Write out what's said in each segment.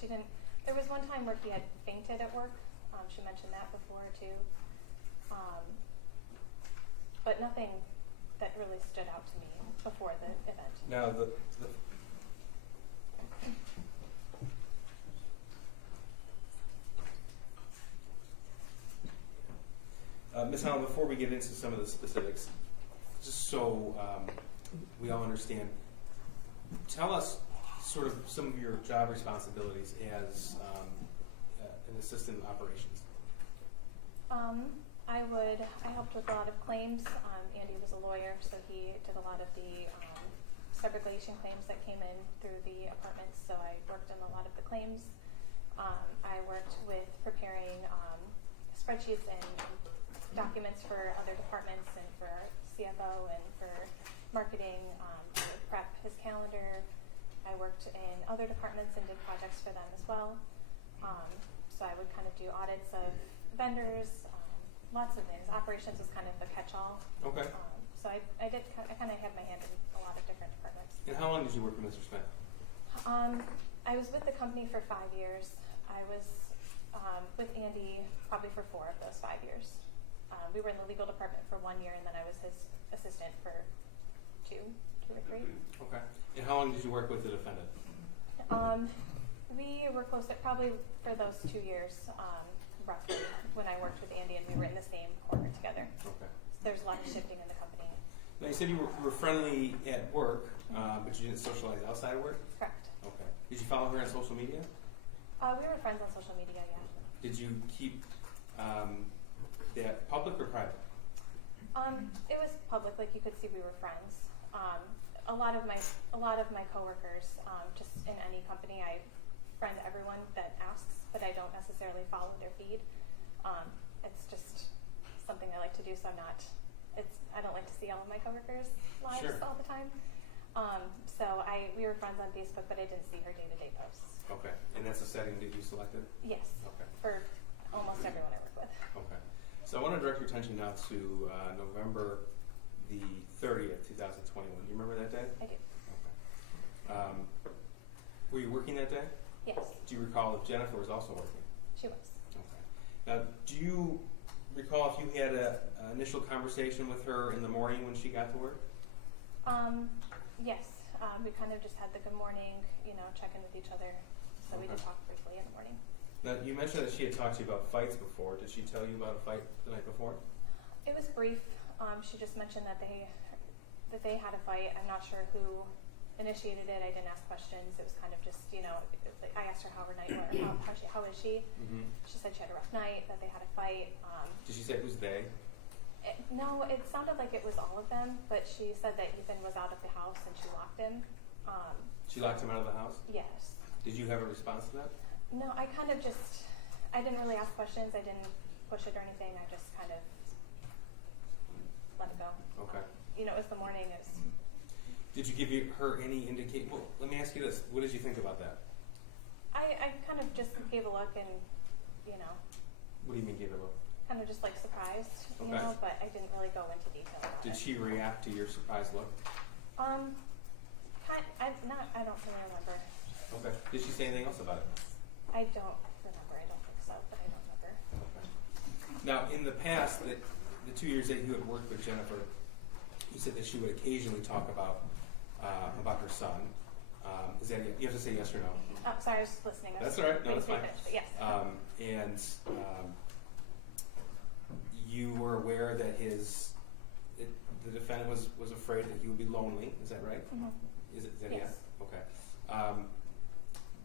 She didn't. There was one time where he had fainted at work. She mentioned that before too. But nothing that really stood out to me before the event. Now, Ms. Holland, before we get into some of the specifics, just so we all understand, tell us sort of some of your job responsibilities as an assistant in operations. I helped with a lot of claims. Andy was a lawyer, so he did a lot of the subrogation claims that came in through the apartments, so I worked on a lot of the claims. I worked with preparing spreadsheets and documents for other departments and for CFO and for marketing. I would prep his calendar. I worked in other departments and did projects for them as well. So I would kind of do audits of vendors, lots of things. Operations was kind of a catch-all. Okay. So I kind of had my hand in a lot of different departments. And how long did you work with Mr. Smith? I was with the company for 5 years. I was with Andy probably for 4 of those 5 years. We were in the legal department for 1 year, and then I was his assistant for two or three. Okay. And how long did you work with the defendant? We were close at probably for those 2 years, roughly, when I worked with Andy and we were in the same corner together. Okay. So there's a lot of shifting in the company. Now, you said you were friendly at work, but you didn't socialize outside of work? Correct. Okay. Did you follow her on social media? We were friends on social media, yeah. Did you keep that public or private? It was public, like you could see we were friends. A lot of my coworkers, just in any company, I friend everyone that asks, but I don't necessarily follow their feed. It's just something I like to do, so I don't like to see all of my coworkers' lives Sure. all the time. We were friends on Facebook, but I didn't see her day-to-day posts. Okay. And that's the setting that you selected? Yes. Okay. For almost everyone I work with. Okay. So I want to direct your attention now to November the 30th, 2021. Do you remember that day? I do. Okay. Were you working that day? Yes, Do you recall if Jennifer was also working? she was. Okay. Now, do you recall if you had an initial conversation with her in the morning when she got to work? Yes. We kind of just had the good morning, check in with each other. So we did talk briefly in the morning. Now, you mentioned that she had talked to you about fights before. Did she tell you about a fight the night before? It was brief. She just mentioned that they had a fight. I'm not sure who initiated it. I didn't ask questions. It was kind of just, I asked her how her night was, how is she? Mm-hmm. She said she had a rough night, that they had a fight. Did she say who's they? No, it sounded like it was all of them, but she said that Ethan was out of the house and she locked him. She locked him out of the house? Yes. Did you have a response to that? No, I didn't really ask questions. I didn't push it or anything. I just kind of let it go. Okay. It was the morning. Did you give her any indication? Well, let me ask you this. What did you think about that? I kind of just gave a look and, What do you mean give a look? kind of just like surprised, Okay. but I didn't really go into detail about it. Did she react to your surprised look? I don't really remember. Okay. Did she say anything else about it? I don't remember. I don't think so, but I don't remember. Okay. Now, in the past, the 2 years that you had worked with Jennifer, you said that she would occasionally talk about her son. Is that you have to say yes or no? Oh, sorry, I was just listening. That's all right. No, that's fine. Yes. And you were aware that the defendant was afraid that he would be lonely. Is that right? Mm-hmm. Is that Yes. Okay.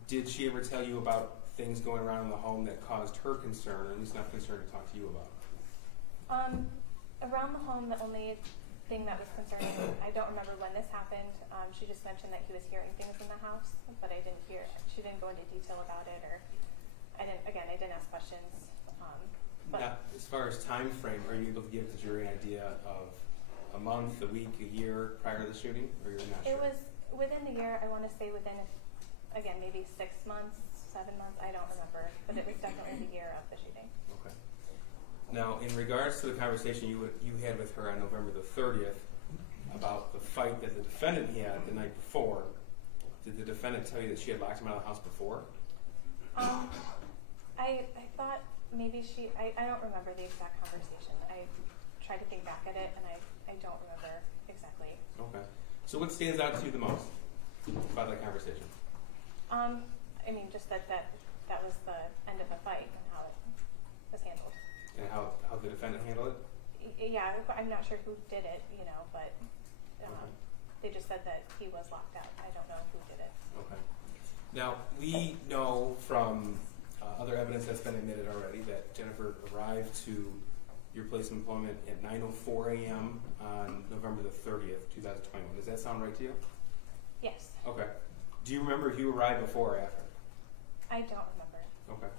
Did she ever tell you about things going around in the home that caused her concern, or at least enough concern to talk to you about? Around the home, the only thing that was concerning, I don't remember when this happened. She just mentioned that he was hearing things in the house, but she didn't go into detail about it, or I didn't ask questions. Now, as far as time frame, are you able to give the jury an idea of a month, a week, a year prior to the shooting, or you're not sure? It was within the year. I want to say within, maybe 6 months, 7 months. I don't remember, but it was definitely the year of the shooting. Okay. Now, in regards to the conversation you had with her on November the 30th about the fight that the defendant had the night before, did the defendant tell you that she had locked him out of the house before? I thought maybe I don't remember the exact conversation. I tried to think back at it, and I don't remember exactly. Okay. So what stands out to you the most about that conversation? I mean, just that was the end of the fight and how it was handled. And how the defendant handled it? Yeah, I'm not sure who did it, but Okay. they just said that he was locked out. I don't know who did it. Okay. Now, we know from other evidence that's been admitted already that Jennifer arrived to your place of employment at 9:04 a.m. on November the 30th, 2021. Does that sound right to you? Yes. Okay. Do you remember if you arrived before or after? I don't remember. Okay.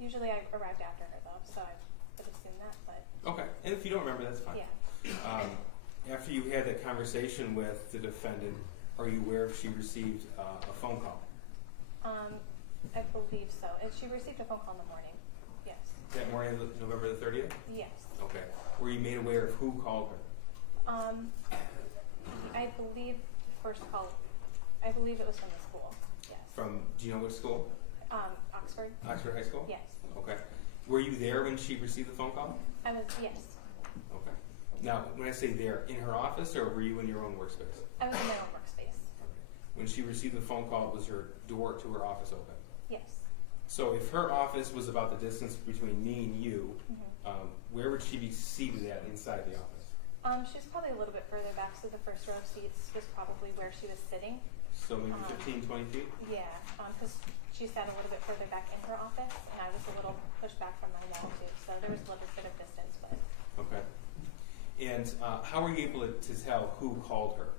Usually I arrived after her, though, so I would assume that, but... Okay. And if you don't remember, that's fine. Yeah. After you had that conversation with the defendant, are you aware if she received a phone call? I believe so. She received a phone call in the morning. Yes. That morning of November the 30th? Yes. Okay. Were you made aware of who called her? I believe the first call, I believe it was from the school. Yes. Do you know which school? Oxford. Oxford High School? Yes. Okay. Were you there when she received the phone call? I was, yes. Okay. Now, when I say there, in her office, or were you in your own workspace? I was in my own workspace. When she received the phone call, was her door to her office open? Yes. So if her office was about the distance between me and you, Mm-hmm. where would she be seated at inside the office? She's probably a little bit further back, so the first row of seats was probably where she was sitting. So maybe 15, 20 feet? Yeah, because she sat a little bit further back in her office, and I was a little pushed back from my wall too, so there was a little bit of distance, but... Okay. And how were you able to tell who called her?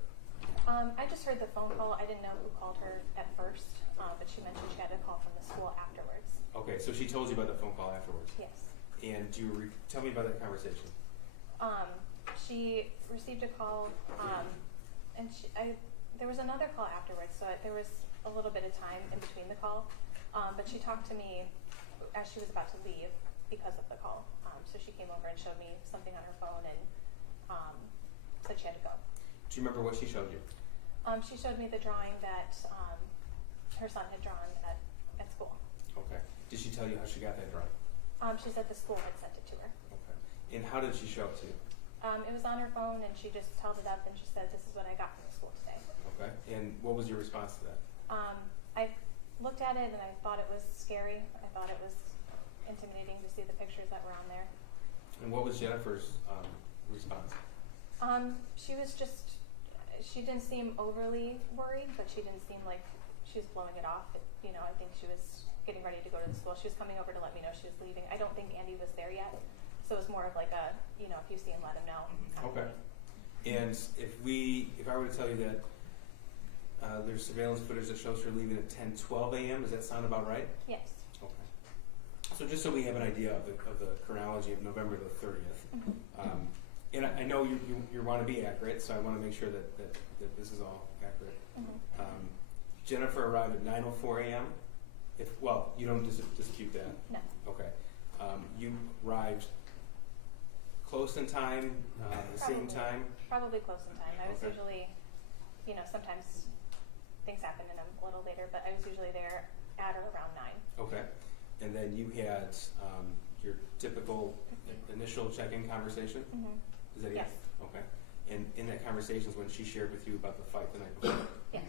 I just heard the phone call. I didn't know who called her at first, but she mentioned she had a call from the school afterwards. Okay, so she told you about the phone call afterwards? Yes. And do you tell me about that conversation? She received a call, and there was another call afterwards, so there was a little bit of time in between the call, but she talked to me as she was about to leave because of the call. So she came over and showed me something on her phone and said she had to go. Do you remember what she showed you? She showed me the drawing that her son had drawn at school. Okay. Did she tell you how she got that drawing? She said the school had sent it to her. Okay. And how did she show it to you? It was on her phone, and she just held it up and she said, "This is what I got from the school today." Okay. And what was your response to that? I looked at it and I thought it was scary. I thought it was intimidating to see the pictures that were on there. And what was Jennifer's response? She didn't seem overly worried, but she didn't seem like she was blowing it off. I think she was getting ready to go to the school. She was coming over to let me know she was leaving. I don't think Andy was there yet, so it was more of like a, if you see him, let him know. Okay. And if I were to tell you that there's surveillance footage that shows her leaving at 10:12 a.m., does that sound about right? Yes. Okay. So just so we have an idea of the chronology of November the 30th, and I know you want to be accurate, so I want to make sure that this is all accurate. Jennifer arrived at 9:04 a.m. You don't dispute that. No. Okay. You arrived close in time, the same time. Probably close in time. I was Okay. usually, sometimes things happen and I'm a little later, but I was usually there at or around 9. Okay. And then you had your typical initial check-in conversation. Is that it? Yes. Okay. And in that conversation is when she shared with you about the fight the night before. Yes.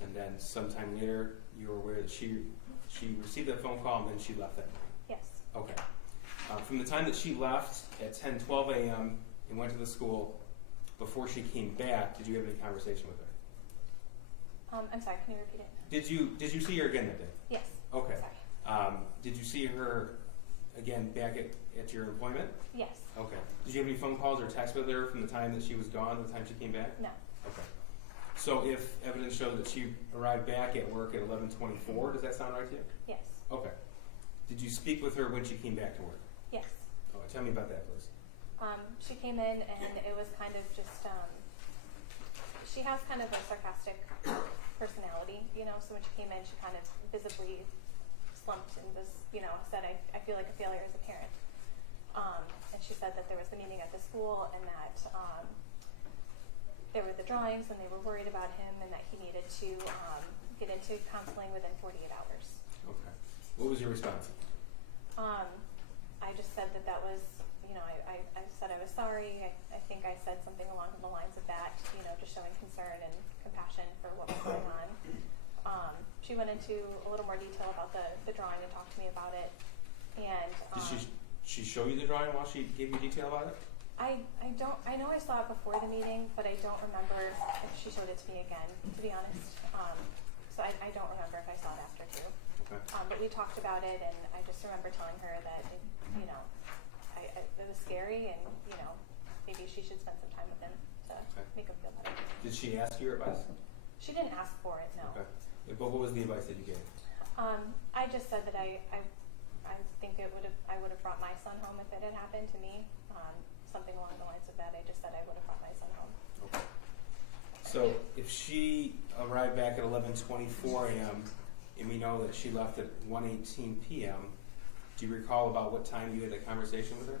And then sometime later, you were aware that she received that phone call and then she left that night. Yes. Okay. From the time that she left at 10:12 a.m. and went to the school, before she came back, did you have any conversation with her? I'm sorry, can you repeat it? Did you see her again that day? Yes. Okay. Sorry. Did you see her again back at your employment? Yes. Okay. Did you have any phone calls or texts with her from the time that she was gone to the time she came back? No. Okay. So if evidence showed that she arrived back at work at 11:24, does that sound right to you? Yes. Okay. Did you speak with her when she came back to work? Yes. Oh, tell me about that, please. She came in and it was kind of just, she has kind of a sarcastic personality, so when she came in, she kind of visibly slumped and was, said, I feel like a failure as a parent. And she said that there was the meeting at the school and that there were the drawings, and they were worried about him, and that he needed to get into counseling within 48 hours. Okay. What was your response? I just said that was, I said I was sorry. I think I said something along the lines of that, just showing concern and compassion for what was going on. She went into a little more detail about the drawing and talked to me about it. And Did she show you the drawing while she gave you detail about it? I know I saw it before the meeting, but I don't remember if she showed it to me again, to be honest. So I don't remember if I saw it after too. Okay. But we talked about it, and I just remember telling her that, it was scary, and, maybe she should spend some time with him to make him feel better. Did she ask your advice? She didn't ask for it, no. Okay. But what was the advice that you gave? I just said that I think I would have brought my son home if it had happened to me. Something along the lines of that. I just said I would have brought my son home. Okay. So if she arrived back at 11:24 a.m. and we know that she left at 1:18 p.m., do you recall about what time you had a conversation with her?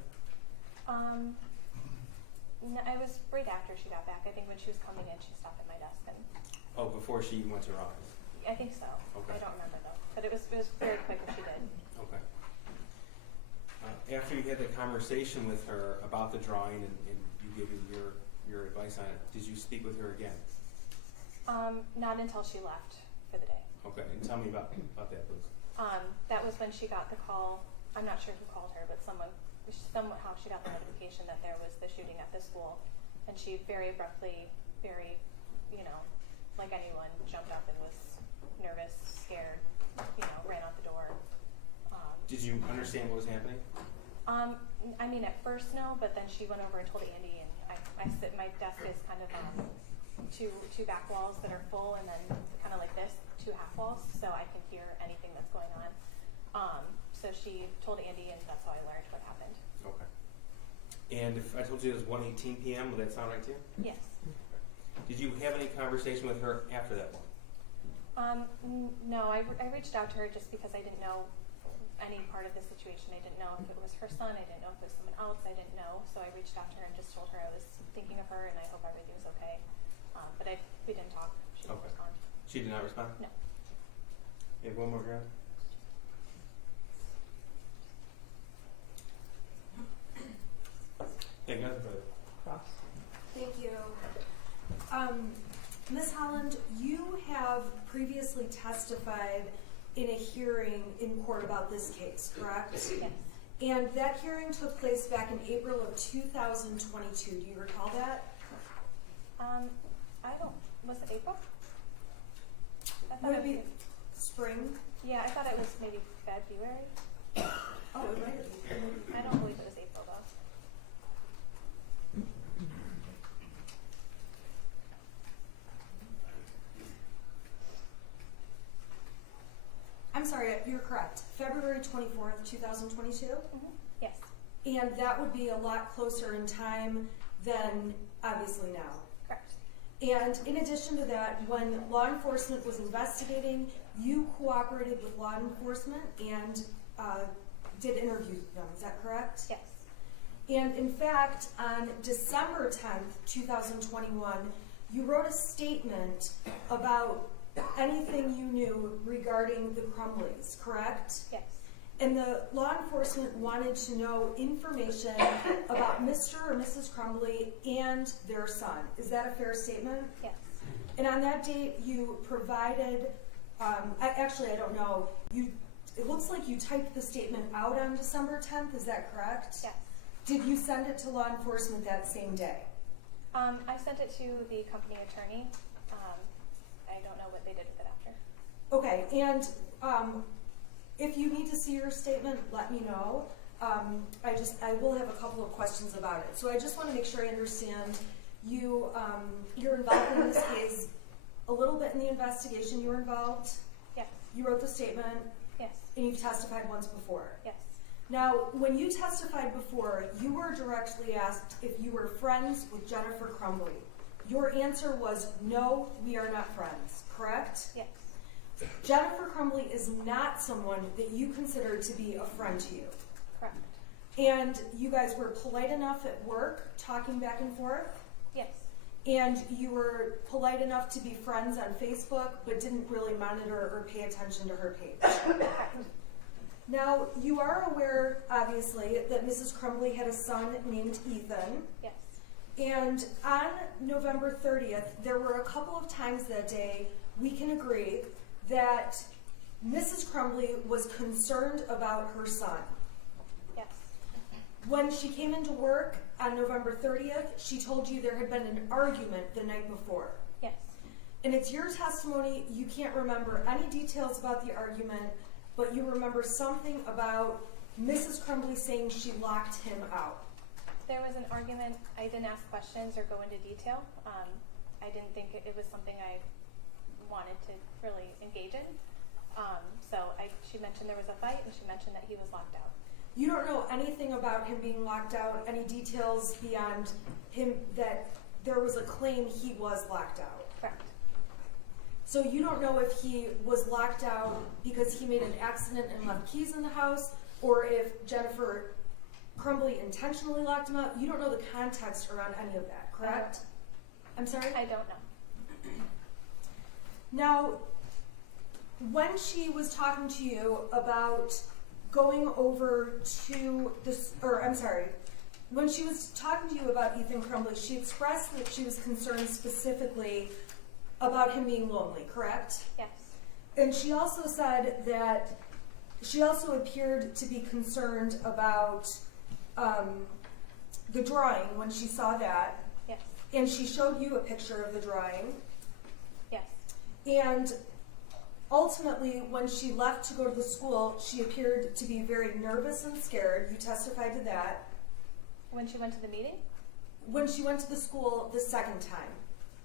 No, it was right after she got back. I think when she was coming in, she stopped at my desk, and Oh, before she even went to her office. I think so. Okay. I don't remember though, but it was very quick when she did. Okay. After you had the conversation with her about the drawing and you gave your advice on it, did you speak with her again? Not until she left for the day. Okay, and tell me about that, please. That was when she got the call. I'm not sure who called her, but somehow she got the notification that there was the shooting at the school, and she very abruptly, very, like anyone, jumped up and was nervous, scared, ran out the door. Did you understand what was happening? At first no, but then she went over and told Andy, and my desk is kind of two back walls that are full, and then kind of like this, two half walls, so I can hear anything that's going on. So she told Andy, and that's how I learned what happened. Okay. And if I told you it was 1:18 p.m., would that sound right to you? Yes. Did you have any conversation with her after that one? No, I reached out to her just because I didn't know any part of the situation. I didn't know if it was her son. I didn't know if it was someone else. I didn't know. So I reached out to her and just told her I was thinking of her and I hope everything was okay. But we didn't talk. She didn't respond. She did not respond? No. You have one more, Grant? Thank you. Thank you. Ms. Holland, you have previously testified in a hearing in court about this case, correct? Yes. And that hearing took place back in April of 2022. Do you recall that? Was it April? I thought Would it was be spring? Yeah, I thought it was maybe February. Oh, it might have been. I don't believe it was April though. I'm sorry, you're correct. February 24th, 2022? Mm-hmm. Yes. And that would be a lot closer in time than obviously now. Correct. And in addition to that, when law enforcement was investigating, you cooperated with law enforcement and did interviews with them. Is that correct? Yes. And in fact, on December 10th, 2021, you wrote a statement about anything you knew regarding the Crumbleys, correct? Yes. And the law enforcement wanted to know information about Mr. or Mrs. Crumbly and their son. Is that a fair statement? Yes. And on that date, you provided, I don't know, it looks like you typed the statement out on December 10th, is that correct? Yes. Did you send it to law enforcement that same day? I sent it to the company attorney. I don't know what they did with it after. Okay, and if you need to see your statement, let me know. I will have a couple of questions about it. So I just want to make sure I understand you're involved in this case a little bit in the investigation. You were involved? Yes. You wrote the statement? Yes. And you've testified once before? Yes. Now, when you testified before, you were directly asked if you were friends with Jennifer Crumbly. Your answer was, no, we are not friends, correct? Yes. Jennifer Crumbly is not someone that you consider to be a friend to you. Correct. And you guys were polite enough at work, talking back and forth? Yes. and you were polite enough to be friends on Facebook, but didn't really monitor or pay attention to her page. Now, you are aware, obviously, that Mrs. Crumbly had a son named Ethan. Yes. And on November 30th, there were a couple of times that day, we can agree, that Mrs. Crumbly was concerned about her son. Yes. When she came into work on November 30th, she told you there had been an argument the night before. Yes. And it's your testimony, you can't remember any details about the argument, but you remember something about Mrs. Crumbly saying she locked him out. There was an argument. I didn't ask questions or go into detail. I didn't think it was something I wanted to really engage in. She mentioned there was a fight, and she mentioned that he was locked out. You don't know anything about him being locked out, any details beyond him that there was a claim he was locked out. Correct. So you don't know if he was locked out because he made an accident and left keys in the house, or if Jennifer Crumbly intentionally locked him out. You don't know the context around any of that, correct? I'm sorry? I don't know. Now, when she was talking to you about going over to this, when she was talking to you about Ethan Crumbly, she expressed that she was concerned specifically about him being lonely, correct? Yes. And she also said that she also appeared to be concerned about the drawing when she saw that. Yes. And she showed you a picture of the drawing. Yes. And ultimately, when she left to go to the school, she appeared to be very nervous and scared. You testified to that. When she went to the meeting? When she went to the school the second time.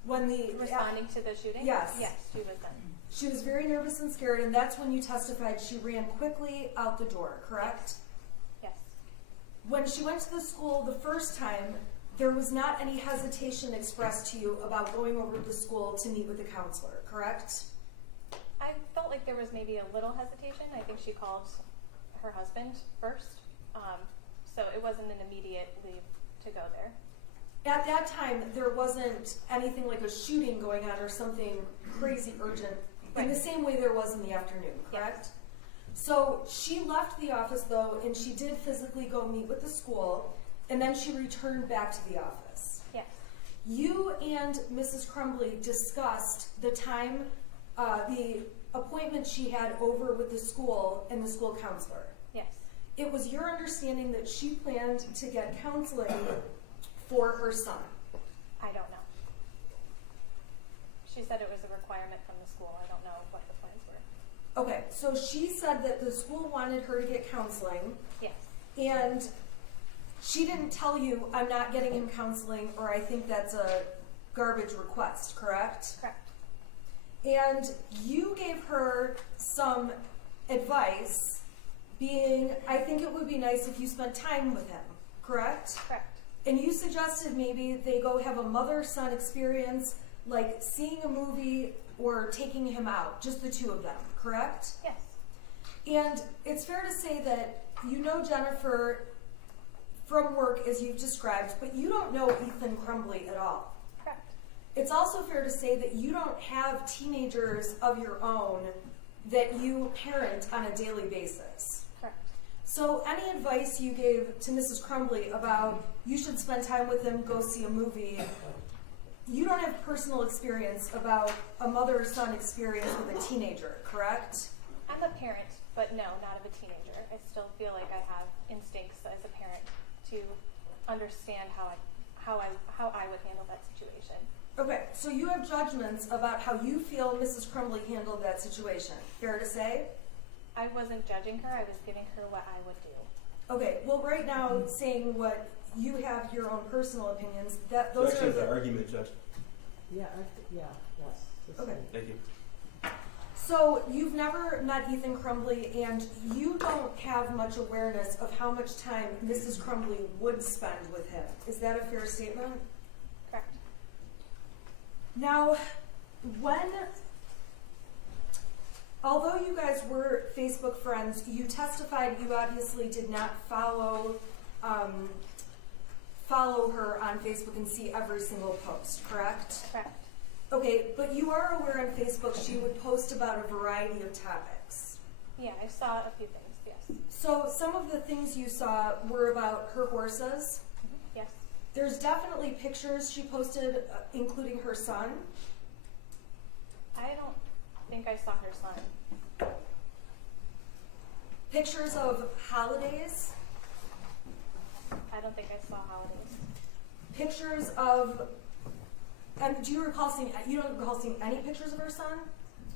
Responding to the shooting? Yes. Yes, she was then. She was very nervous and scared, and that's when you testified she ran quickly out the door, correct? Yes. When she went to the school the first time, there was not any hesitation expressed to you about going over to the school to meet with the counselor, correct? I felt like there was maybe a little hesitation. I think she called her husband first. So it wasn't an immediate leave to go there. At that time, there wasn't anything like a shooting going on or something crazy urgent in the same way there was in the afternoon, correct? Yes. So she left the office though, and she did physically go meet with the school, and then she returned back to the office. Yes. You and Mrs. Crumbly discussed the time, the appointment she had over with the school and the school counselor. Yes. It was your understanding that she planned to get counseling for her son. I don't know. She said it was a requirement from the school. I don't know what the plans were. Okay, so she said that the school wanted her to get counseling, Yes. and she didn't tell you, I'm not getting him counseling, or I think that's a garbage request, correct? Correct. And you gave her some advice, being, I think it would be nice if you spent time with him, correct? Correct. And you suggested maybe they go have a mother-son experience, like seeing a movie or taking him out, just the two of them, correct? Yes. And it's fair to say that you know Jennifer from work, as you've described, but you don't know Ethan Crumbly at all. Correct. It's also fair to say that you don't have teenagers of your own that you parent on a daily basis. Correct. So any advice you gave to Mrs. Crumbly about you should spend time with him, go see a movie, you don't have personal experience about a mother-son experience with a teenager, correct? I'm a parent, but no, not of a teenager. I still feel like I have instincts as a parent to understand how I would handle that situation. Okay, so you have judgments about how you feel Mrs. Crumbly handled that situation. Fair to say? I wasn't judging her. I was giving her what I would do. Okay, well right now saying what you have your own personal opinions, that those Actually, are the argument, Judge. Yes. Just Okay. Thank you. So you've never met Ethan Crumbly, and you don't have much awareness of how much time Mrs. Crumbly would spend with him. Is that a fair statement? Correct. Now, although you guys were Facebook friends, you testified you obviously did not follow follow her on Facebook and see every single post, correct? Correct. Okay, but you are aware on Facebook she would post about a variety of topics. Yeah, I saw a few things, yes. So some of the things you saw were about her horses. Yes. There's definitely pictures she posted, including her son. I don't think I saw her son. Pictures of holidays. I don't think I saw holidays. Pictures of, and do you recall seeing, you don't recall seeing any pictures of her son?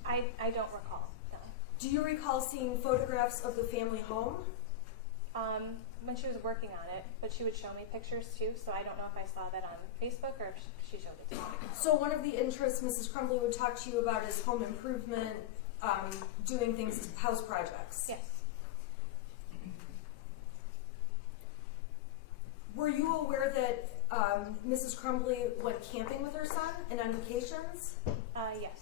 I don't recall, no. Do you recall seeing photographs of the family home? When she was working on it, but she would show me pictures too, so I don't know if I saw that on Facebook or if she showed it to me. So one of the interests Mrs. Crumbly would talk to you about is home improvement, doing things, house projects. Yes. Were you aware that Mrs. Crumbly went camping with her son and on vacations? Yes.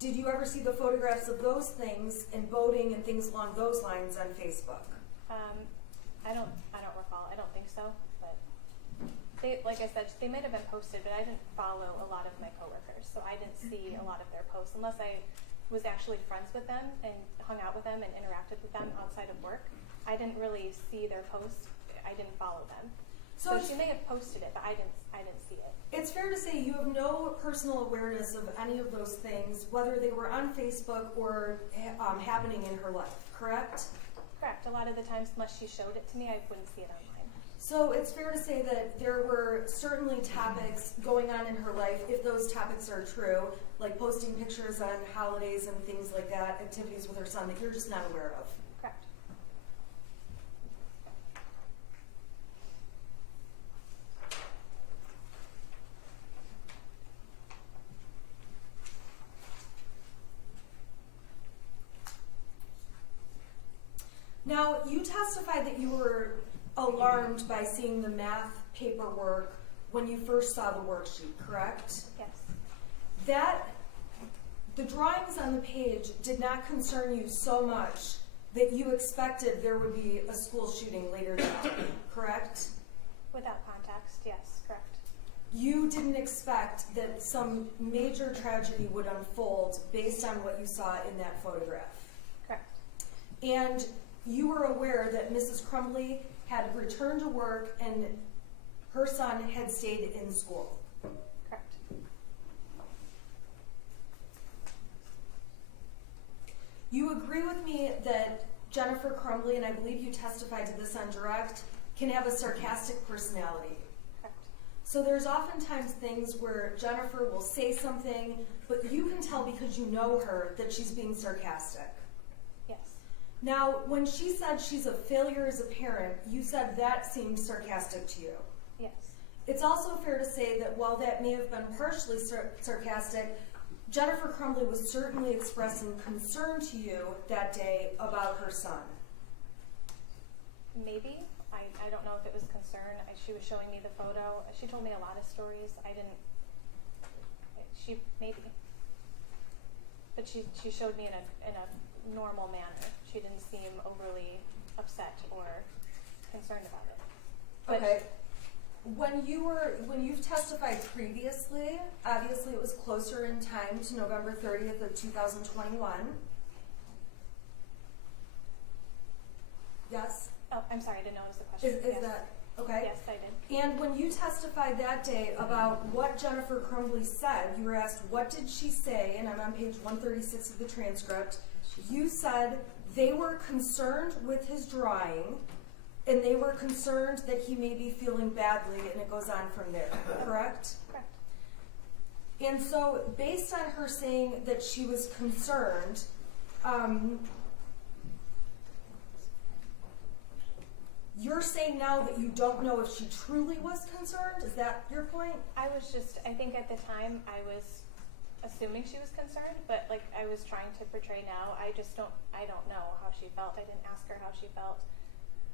Did you ever see the photographs of those things and boating and things along those lines on Facebook? I don't recall. I don't think so, but they, like I said, they might have been posted, but I didn't follow a lot of my coworkers, so I didn't see a lot of their posts unless I was actually friends with them and hung out with them and interacted with them outside of work. I didn't really see their posts. I didn't follow them. So she may have posted it, but I didn't see it. It's fair to say you have no personal awareness of any of those things, whether they were on Facebook or happening in her life, correct? Correct. A lot of the times, unless she showed it to me, I wouldn't see it online. So it's fair to say that there were certainly topics going on in her life, if those topics are true, like posting pictures on holidays and things like that, activities with her son that you're just not aware of. Correct. Now, you testified that you were alarmed by seeing the math paperwork when you first saw the worksheet, correct? Yes. The drawings on the page did not concern you so much that you expected there would be a school shooting later that day, correct? Without context, yes, correct. You didn't expect that some major tragedy would unfold based on what you saw in that photograph. Correct. And you were aware that Mrs. Crumbly had returned to work and her son had stayed in school. Correct. You agree with me that Jennifer Crumbly, and I believe you testified to this on direct, can have a sarcastic personality. Correct. So there's oftentimes things where Jennifer will say something, but you can tell because you know her that she's being sarcastic. Yes. Now, when she said she's a failure as a parent, you said that seemed sarcastic to you. Yes. It's also fair to say that while that may have been partially sarcastic, Jennifer Crumbly was certainly expressing concern to you that day about her son. Maybe. I don't know if it was concern. She was showing me the photo. She told me a lot of stories. Maybe. But she showed me in a normal manner. She didn't seem overly upset or concerned about it. But Okay. When you've testified previously, obviously it was closer in time to November 30th of 2021. Yes? Oh, I'm sorry, I didn't notice the question. Is Yes. that okay? Yes, I did. And when you testified that day about what Jennifer Crumbly said, you were asked, what did she say? And I'm on page 136 of the transcript. You said they were concerned with his drawing, and they were concerned that he may be feeling badly, and it goes on from there, correct? Correct. And so, based on her saying that she was concerned, you're saying now that you don't know if she truly was concerned? Is that your point? I think at the time I was assuming she was concerned, but like I was trying to portray now, I don't know how she felt. I didn't ask her how she felt.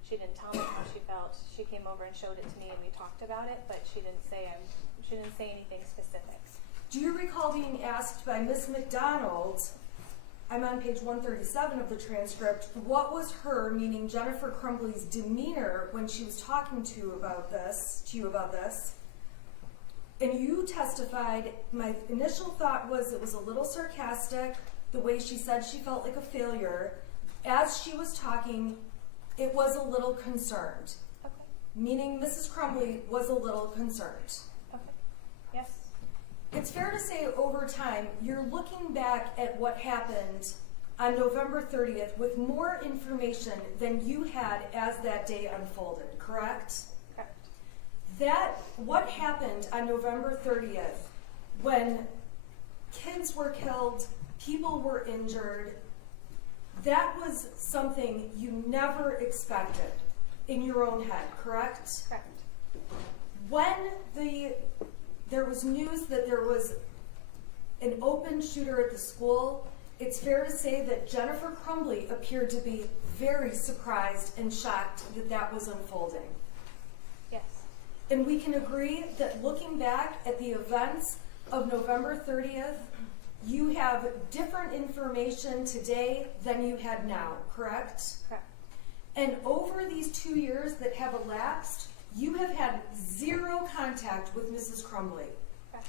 She didn't tell me how she felt. She came over and showed it to me and we talked about it, but she didn't say anything specific. Do you recall being asked by Miss McDonald, I'm on page 137 of the transcript. What was her, meaning Jennifer Crumbly's, demeanor when she was talking to you about this? And you testified, my initial thought was it was a little sarcastic, the way she said she felt like a failure. As she was talking, it was a little concerned. Okay. Meaning Mrs. Crumbly was a little concerned. Okay. Yes. It's fair to say over time, you're looking back at what happened on November 30th with more information than you had as that day unfolded, correct? Correct. What happened on November 30th when kids were killed, people were injured, that was something you never expected in your own head, correct? Correct. When there was news that there was an open shooter at the school, it's fair to say that Jennifer Crumbly appeared to be very surprised and shocked that that was unfolding. Yes. And we can agree that looking back at the events of November 30th, you have different information today than you had now, correct? Correct. And over these 2 years that have elapsed, you have had zero contact with Mrs. Crumbly. Correct.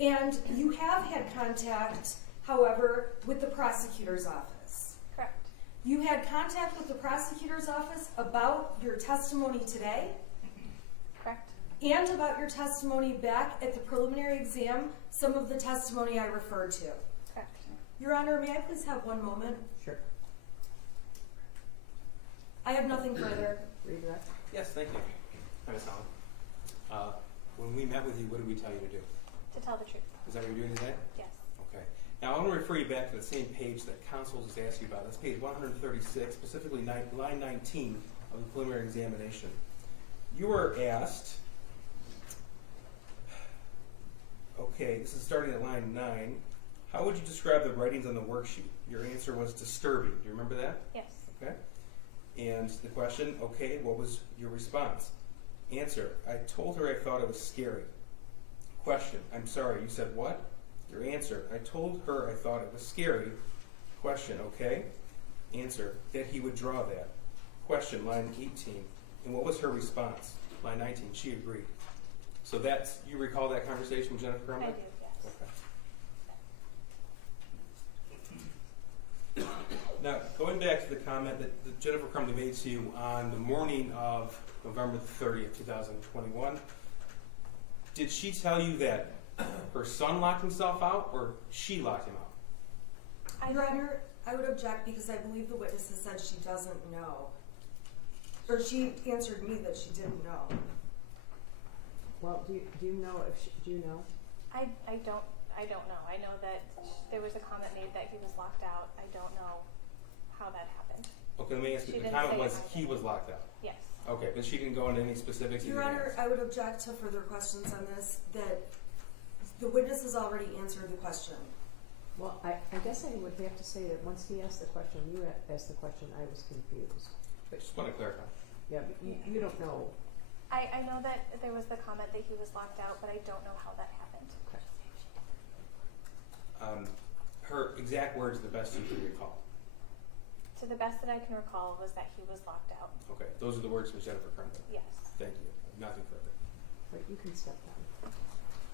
And you have had contact, however, with the prosecutor's office. Correct. You had contact with the prosecutor's office about your testimony today Correct. and about your testimony back at the preliminary exam, some of the testimony I referred to. Correct. Your Honor, may I please have one moment? Sure. I have nothing further. Redirect. Yes, thank you. Hi, Ms. Holland. When we met with you, what did we tell you to do? To tell the truth. Is that what you're doing today? Yes. Okay. Now, I want to refer you back to the same page that counsel just asked you about. That's page 136, specifically line 19 of the preliminary examination. You were asked, okay, this is starting at line 9. How would you describe the writings on the worksheet? Your answer was disturbing. Do you remember that? Yes. Okay. And the question, okay, what was your response? Answer, I told her I thought it was scary. Question, I'm sorry, you said what? Your answer, I told her I thought it was scary. Question, okay. Answer, that he would draw that. Question, line 18. And what was her response? Line 19, she agreed. So that's, you recall that conversation with Jennifer Crumley? I do, yes. Okay. Now, going back to the comment that Jennifer Crumley made to you on the morning of November the 30th, 2021, did she tell you that her son locked himself out or she locked him out? Your Honor, I would object because I believe the witness has said she doesn't know. Or she answered me that she didn't know. Well, do you know if do you know? I don't know. I know that there was a comment made that he was locked out. I don't know how that happened. Okay, let me ask you. She The didn't comment say was anything. he was locked out. Yes. Okay, but she didn't go into any specifics. Your Honor, I would object to further questions on this, that the witness has already answered the question. Well, I guess I would have to say that once he asked the question, you asked the question, I was confused. I just want to clarify. Yeah, but you don't know. I know that there was the comment that he was locked out, but I don't know how that happened. Her exact words, the best you can recall. To the best that I can recall was that he was locked out. Okay, those are the words from Jennifer Crumley. Yes. Thank you. Nothing further. Right, you can step down.